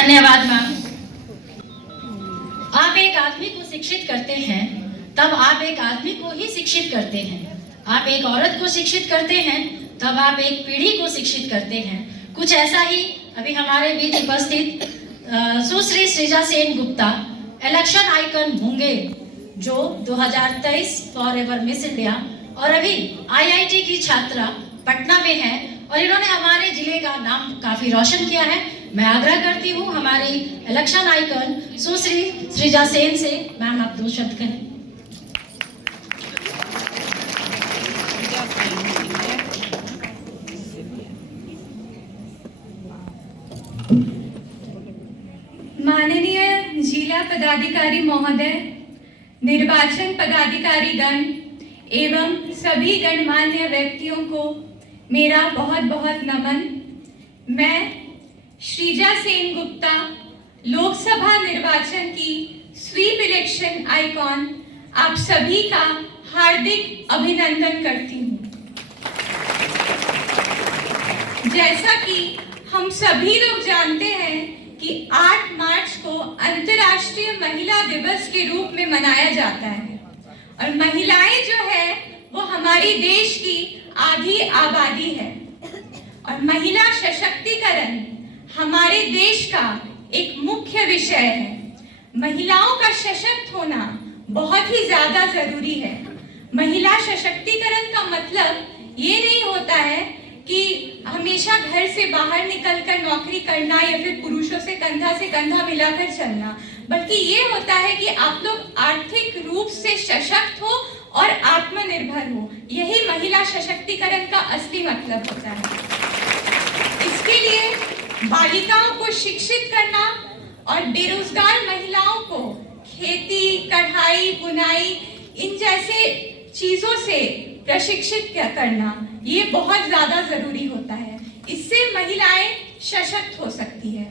धन्यवाद मैम। आप एक आदमी को शिक्षित करते हैं तब आप एक आदमी को ही शिक्षित करते हैं। आप एक औरत को शिक्षित करते हैं तब आप एक पीढ़ी को शिक्षित करते हैं। कुछ ऐसा ही अभी हमारे बीच उपस्थित सुश्री सृजा सेन गुप्ता, इलेक्शन आइकन मुंगेर, जो 2023 फॉर एवर मिस इंडिया और अभी IIT की छात्रा पटना में है और इन्होंने हमारे जिले का नाम काफी रोशन किया है। मैं आग्रह करती हूँ हमारी इलेक्शन आइकन सुश्री सृजा सेन से, मैम आप 2 शब्द कहें। माननीय जिला पदाधिकारी महोदय, निर्वाचन पदाधिकारी गण एवं सभी गणमान्य व्यक्तियों को मेरा बहुत बहुत नमन। मैं सृजा सेन गुप्ता, लोकसभा निर्वाचन की स्वीप इलेक्शन आइकॉन, आप सभी का हार्दिक अभिनंदन करती हूँ। जैसा कि हम सभी लोग जानते हैं कि 8 मार्च को अंतर्राष्ट्रीय महिला दिवस के रूप में मनाया जाता है और महिलाएं जो है वो हमारी देश की आधी आबादी है और महिला सशक्तिकरण हमारे देश का एक मुख्य विषय है। महिलाओं का सशक्त होना बहुत ही ज्यादा जरूरी है। महिला सशक्तिकरण का मतलब ये नहीं होता है कि हमेशा घर से बाहर निकलकर नौकरी करना या फिर पुरुषों से कंधा मिलाकर चलना, बल्कि ये होता है कि आप लोग आर्थिक रूप से सशक्त हो और आत्मनिर्भर हो। यही महिला सशक्तिकरण का असली मतलब होता है। इसके लिए बालिकाओं को शिक्षित करना और बेरोजगार महिलाओं को खेती, कढ़ाई, बुनाई इन जैसे चीजों से प्रशिक्षित करना ये बहुत ज्यादा जरूरी होता है। इससे महिलाएं सशक्त हो सकती है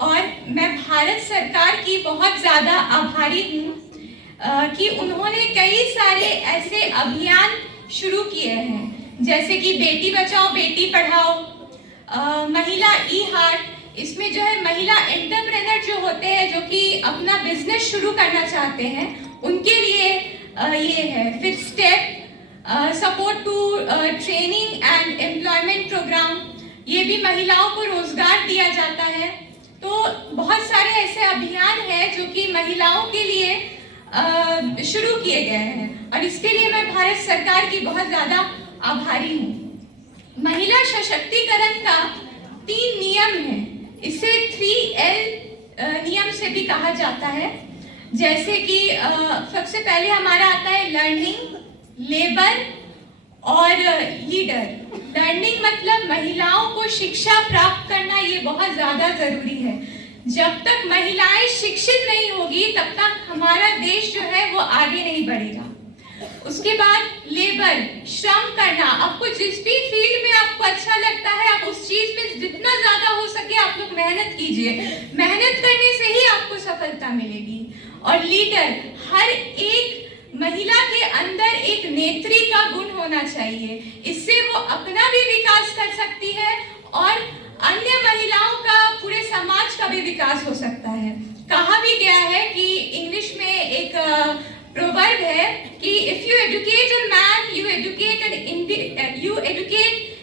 और मैं भारत सरकार की बहुत ज्यादा आभारी हूँ कि उन्होंने कई सारे ऐसे अभियान शुरू किए हैं, जैसे कि बेटी बचाओ बेटी पढ़ाओ, महिला ई-हार्ट। इसमें जो है महिला एंटरप्रेन्योर जो होते हैं, जो कि अपना बिजनेस शुरू करना चाहते हैं, उनके लिए ये है। फिर step support to training and employment program, ये भी महिलाओं को रोजगार दिया जाता है। तो बहुत सारे ऐसे अभियान हैं जो कि महिलाओं के लिए शुरू किए गए हैं और इसके लिए मैं भारत सरकार की बहुत ज्यादा आभारी हूँ। महिला सशक्तिकरण का 3 नियम है, इसे 3L नियम से भी कहा जाता है। जैसे कि सबसे पहले हमारा आता है लर्निंग, लेबर और लीडर। लर्निंग मतलब महिलाओं को शिक्षा प्राप्त करना, ये बहुत ज्यादा जरूरी है। जब तक महिलाएं शिक्षित नहीं होगी तब तक हमारा देश जो है वो आगे नहीं बढ़ेगा। उसके बाद लेबर, श्रम करना। आपको जिस भी फील्ड में आपको अच्छा लगता है, आप उस चीज में जितना ज्यादा हो सके आप लोग मेहनत कीजिए। मेहनत करने से ही आपको सफलता मिलेगी। और लीडर, हर एक महिला के अंदर एक नेत्री का गुण होना चाहिए, इससे वो अपना भी विकास कर सकती है और अन्य महिलाओं का, पूरे समाज का भी विकास हो सकता है। कहा भी गया है कि इंग्लिश में एक प्रोवर्ब है कि if you educate a man you educate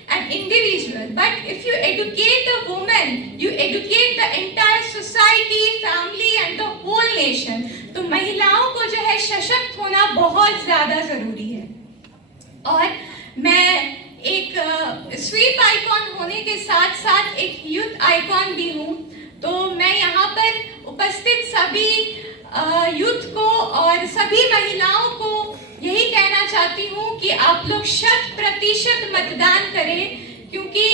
an individual, but if you educate a woman you educate the entire society, family and the whole nation। तो महिलाओं को जो है सशक्त होना बहुत ज्यादा जरूरी है। और मैं एक स्वीप आइकॉन होने के साथ साथ एक यूथ आइकॉन भी हूँ। तो मैं यहाँ पर उपस्थित सभी यूथ को और सभी महिलाओं को यही कहना चाहती हूँ कि आप लोग 100% मतदान करें, क्योंकि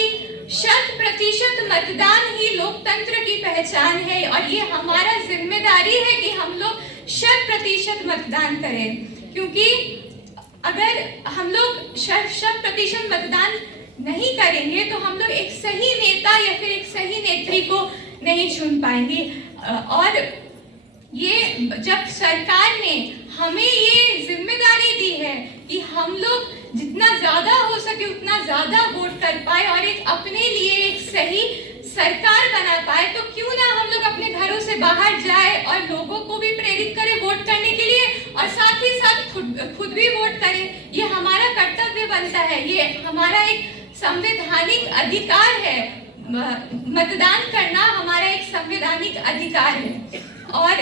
100% मतदान ही लोकतंत्र की पहचान है और ये हमारा जिम्मेदारी है कि हम लोग 100% मतदान करें। क्योंकि अगर हम लोग 100% मतदान नहीं करेंगे तो हम लोग एक सही नेता या फिर एक सही नेत्री को नहीं चुन पाएंगे। और ये जब सरकार ने हमें ये जिम्मेदारी दी है कि हम लोग जितना ज्यादा हो सके उतना ज्यादा वोट कर पाए और एक अपने लिए एक सही सरकार बना पाए, तो क्यों ना हम लोग अपने घरों से बाहर जाए और लोगों को भी प्रेरित करें वोट करने के लिए, और साथ ही साथ खुद भी वोट करें। ये हमारा कर्तव्य बनता है, ये हमारा एक संवैधानिक अधिकार है। मतदान करना हमारा एक संवैधानिक अधिकार है और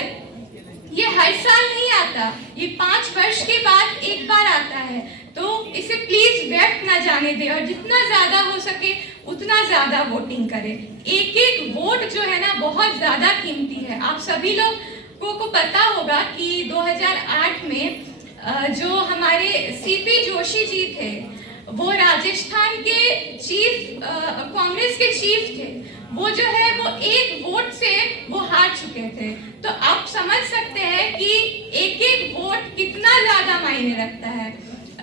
ये हर साल नहीं आता, ये 5 वर्ष के बाद एक बार आता है। तो इसे प्लीज व्यर्थ ना जाने दें और जितना ज्यादा हो सके उतना ज्यादा वोटिंग करें। एक एक वोट जो है ना बहुत ज्यादा कीमती है। आप सभी लोगों को पता होगा कि 2008 में जो हमारे सीपी जोशी जी थे, वो राजस्थान के चीफ, कांग्रेस के चीफ थे। वो जो है वो एक वोट से वो हार चुके थे। तो आप समझ सकते हैं कि एक एक वोट कितना ज्यादा मायने रखता है।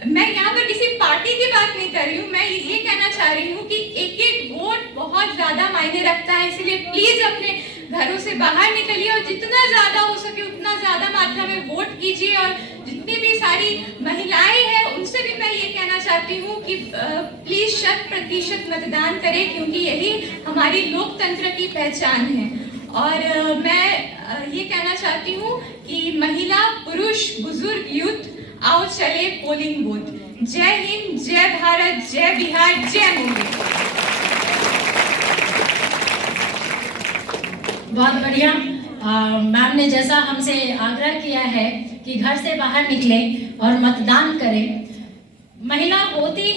मैं यहाँ पर किसी पार्टी की बात नहीं कर रही हूँ, मैं ये कहना चाह रही हूँ कि एक एक वोट बहुत ज्यादा मायने रखता है। इसलिए प्लीज अपने घरों से बाहर निकलिए और जितना ज्यादा हो सके उतना ज्यादा मात्रा में वोट कीजिए। और जितनी भी सारी महिलाएं हैं उनसे भी मैं ये कहना चाहती हूँ कि प्लीज 100% मतदान करें, क्योंकि यही हमारी लोकतंत्र की पहचान है। और मैं ये कहना चाहती हूँ कि महिला, पुरुष, बुजुर्ग, यूथ, आओ चले पोलिंग बूथ। जय हिंद, जय भारत, जय बिहार, जय मोदी। बहुत बढ़िया। मैम ने जैसा हमसे आग्रह किया है कि घर से बाहर निकले और मतदान करें। महिला होती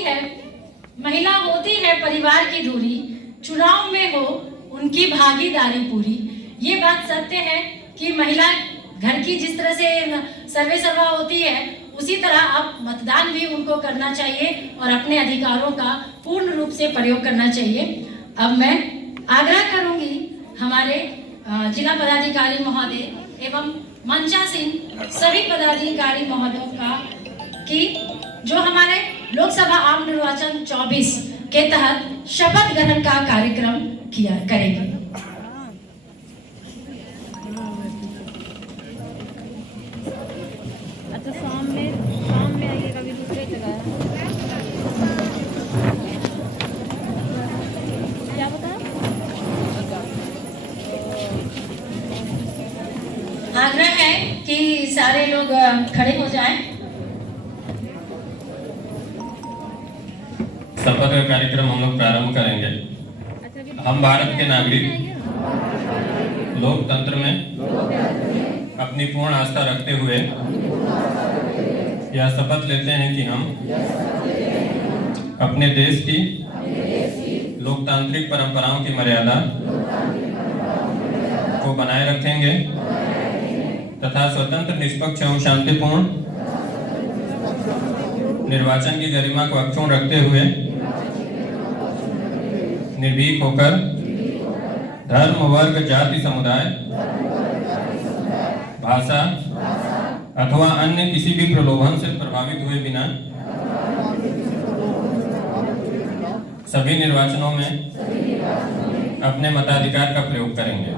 है परिवार की धुरी, चुनाव में हो उनकी भागीदारी पूरी। ये बात सत्य है कि महिला घर की जिस तरह से सर्वे सर्वा होती है, उसी तरह अब मतदान भी उनको करना चाहिए और अपने अधिकारों का पूर्ण रूप से प्रयोग करना चाहिए। अब मैं आग्रह करूंगी हमारे जिला पदाधिकारी महोदय एवं मंचासीन सभी पदाधिकारी महोदयों का कि जो हमारे लोकसभा आम निर्वाचन 24 के तहत शपथ ग्रहण का कार्यक्रम करेंगे। अच्छा, शाम में आइए, कभी दूसरे जगह क्या बता। आग्रह है कि सारे लोग खड़े हो जाएं। शपथ का कार्यक्रम हम लोग प्रारंभ करेंगे। हम भारत के नागरिक लोकतंत्र में अपनी पूर्ण आस्था रखते हुए यह शपथ लेते हैं कि हम अपने देश की लोकतांत्रिक परंपराओं की मर्यादा को बनाए रखेंगे तथा स्वतंत्र, निष्पक्ष एवं शांतिपूर्ण निर्वाचन की गरिमा को अक्षुण्ण रखते हुए निर्भीक होकर धर्म, वर्ग, जाति, समुदाय, भाषा अथवा अन्य किसी भी प्रलोभन से प्रभावित हुए बिना सभी निर्वाचनों में अपने मताधिकार का प्रयोग करेंगे।